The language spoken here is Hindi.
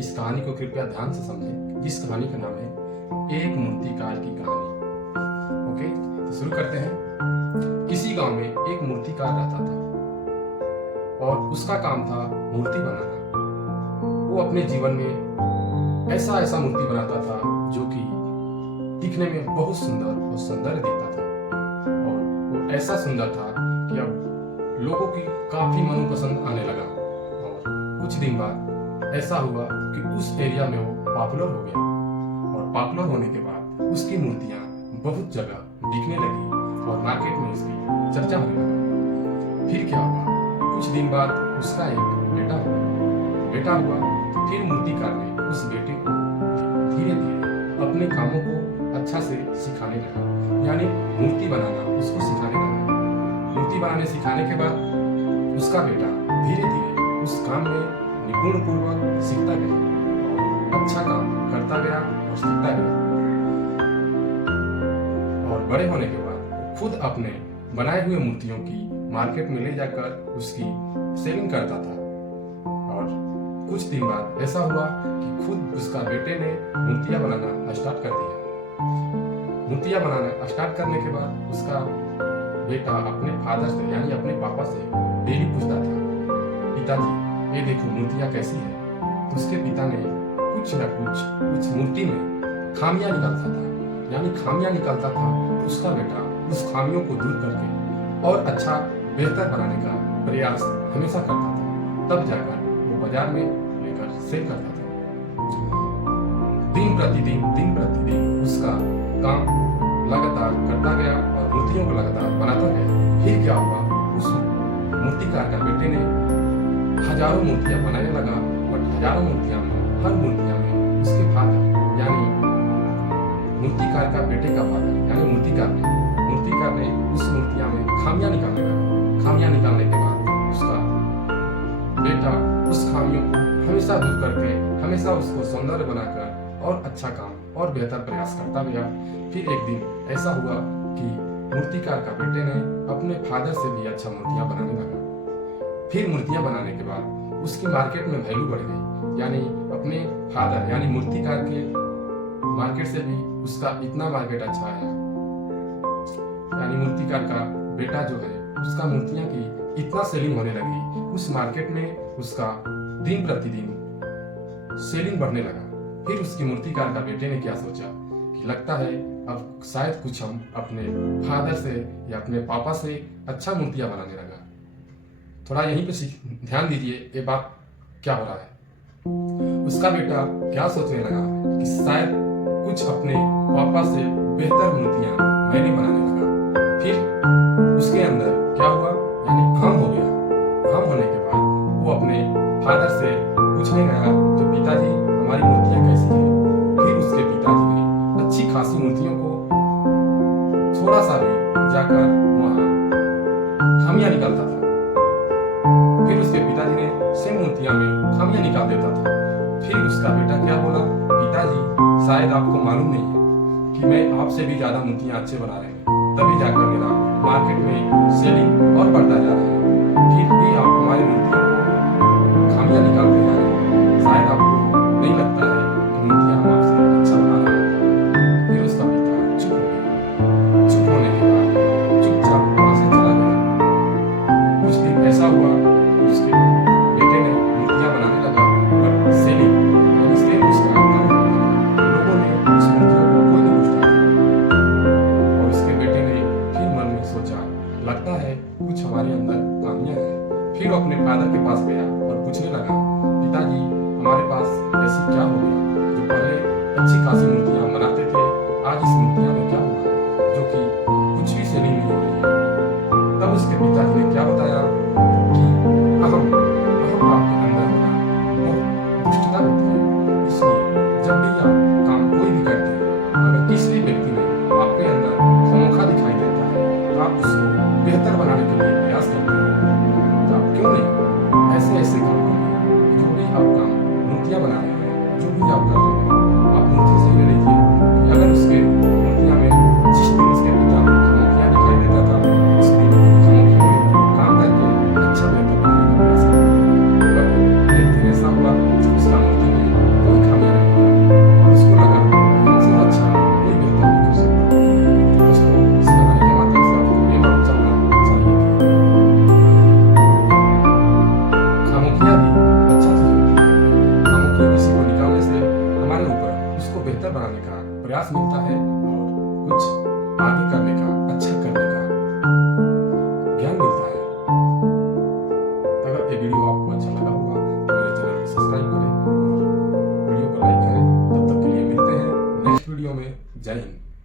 इस कहानी को कृपया ध्यान से समझें। इस कहानी का नाम है एक मूर्तिकार की कहानी। ओके, तो शुरू करते हैं। किसी गांव में एक मूर्तिकार रहता था और उसका काम था मूर्ति बनाना। वो अपने जीवन में ऐसा ऐसा मूर्ति बनाता था जो कि दिखने में बहुत सुंदर और सौंदर्य दिखता था, और वो ऐसा सुंदर था कि अब लोगों की काफी मनोपसंद आने लगा। और कुछ दिन बाद ऐसा हुआ कि उस एरिया में वो पॉपुलर हो गया, और पॉपुलर होने के बाद उसकी मूर्तियां बहुत जगह दिखने लगी और मार्केट में उसकी चर्चा होने लगा। फिर क्या हुआ, कुछ दिन बाद उसका एक बेटा हुआ। फिर मूर्तिकार ने उस बेटे को धीरे धीरे अपने कामों को अच्छा से सिखाने लगा, यानी मूर्ति बनाना उसको सिखाने लगा। मूर्ति बनाने सिखाने के बाद उसका बेटा धीरे धीरे उस काम में निपुण पूर्वक सीखता गया और अच्छा काम करता गया और सीखता गया। और बड़े होने के बाद खुद अपने बनाए हुए मूर्तियों की मार्केट में ले जाकर उसकी सेलिंग करता था। और कुछ दिन बाद ऐसा हुआ कि खुद उसका बेटे ने मूर्तियां बनाना स्टार्ट कर दिया। मूर्तियां बनाना स्टार्ट करने के बाद उसका बेटा अपने फादर से यानी अपने पापा से डेली पूछता था, पिताजी ये देखो मूर्तियां कैसी है। तो उसके पिता ने कुछ न कुछ मूर्ति में खामियां निकालता था, यानी खामियां निकालता था। तो उसका बेटा उस खामियों को दूर करके और अच्छा बेहतर बनाने का प्रयास हमेशा करता था। तब जाकर वो बाजार में लेकर सेल करता था। दिन प्रतिदिन उसका काम लगातार करता गया और मूर्तियों को लगातार बनाता गया। फिर क्या हुआ, उस मूर्तिकार का बेटे ने हजारों मूर्तियां बनाने लगा, और हजारों मूर्तियां में हर मूर्तियां में उसके फादर यानी मूर्तिकार का बेटे का फादर यानी मूर्तिकार ने उस मूर्तियां में खामियां निकालने लगा। खामियां निकालने के बाद उसका बेटा उस खामियों को हमेशा दूर करके हमेशा उसको सौंदर्य बनाकर और अच्छा काम और बेहतर प्रयास करता गया। फिर एक दिन ऐसा हुआ कि मूर्तिकार का बेटे ने अपने फादर से भी अच्छा मूर्तियां बनाने लगा। फिर मूर्तियां बनाने के बाद उसकी मार्केट में वैल्यू बढ़ गई, यानी अपने फादर यानी मूर्तिकार के मार्केट से भी उसका इतना मार्केट अच्छा आया, यानी मूर्तिकार का बेटा जो है उसका मूर्तियां की इतना सेलिंग होने लगी। उस मार्केट में उसका दिन प्रतिदिन सेलिंग बढ़ने लगा। फिर उसकी मूर्तिकार का बेटे ने क्या सोचा कि लगता है अब शायद कुछ हम अपने फादर से या अपने पापा से अच्छा मूर्तियां बनाने लगा। थोड़ा यहीं पे ध्यान दीजिए, ये बात क्या हो रहा है। उसका बेटा क्या सोचने लगा कि शायद कुछ अपने पापा से बेहतर मूर्तियां मैं भी बनाने लगा। फिर उसके अंदर क्या हुआ, यानी काम हो गया। काम होने के बाद वो अपने फादर से पूछने गया कि पिताजी हमारी मूर्तियां कैसी है। फिर उसके पिताजी ने अच्छी खासी मूर्तियों को थोड़ा सा भी जाकर वहां खामियां निकालता था। फिर उसके पिताजी ने सेम मूर्तियां में खामियां निकाल देता था। फिर उसका बेटा क्या बोला, पिताजी शायद आपको मालूम नहीं है कि मैं आपसे भी ज्यादा मूर्तियां अच्छे बना रहे हैं, तभी जाकर मेरा मार्केट में सेलिंग और बढ़ता जा रहा है। फिर भी आप हमारी मूर्तियों को खामियां निकालते जा रहे हैं, शायद आपको नहीं लगता है कि मूर्तियां हम आपसे अच्छा बना रहे हैं। फिर उसका पिता चुप हो गया। चुप होने के बाद चुपचाप वहां से चला गया। कुछ दिन ऐसा हुआ, उसके बेटे ने मूर्तियां बनाने लगा, पर सेलिंग यानी सेल उसका कम होने लगा। लोगों ने उस मूर्तियों को कोई नहीं पूछता था। और उसके बेटे ने फिर मन में सोचा, लगता है कुछ हमारे अंदर खामियां हैं। फिर वो अपने फादर के पास गया और पूछने लगा, पिताजी हमारे पास ऐसी क्या हो गया जो पहले अच्छी खासी मूर्तियां बनाते थे, आज इस मूर्तियां में क्या हुआ जो कि कुछ भी सेलिंग नहीं हो रही है। तब उसके पिताजी ने क्या बताया कि अहम आपके अंदर होना बहुत दुष्टता होती है। इसलिए जब भी आप काम कोई भी करते हैं, अगर तीसरे व्यक्ति में आपके अंदर खामोखा दिखाई देता है तो आप उसको बेहतर बनाने के लिए प्रयास करते हैं। तो आप क्यों नहीं ऐसे काम करिए। जो भी आप काम मूर्तियां बना रहे हैं, जो भी आप कर रहे हैं, आप मूर्ति से ले लीजिए कि अगर उसके मूर्तियां में जिस दिन उसके पिता में खामोखियां दिखाई देता था, उस दिन खामोखियों में काम करके अच्छा बेहतर बनाने का प्रयास करता। एक दिन ऐसा हुआ कि उसका मूर्ति में बेहतर बनाने का प्रयास मिलता है और कुछ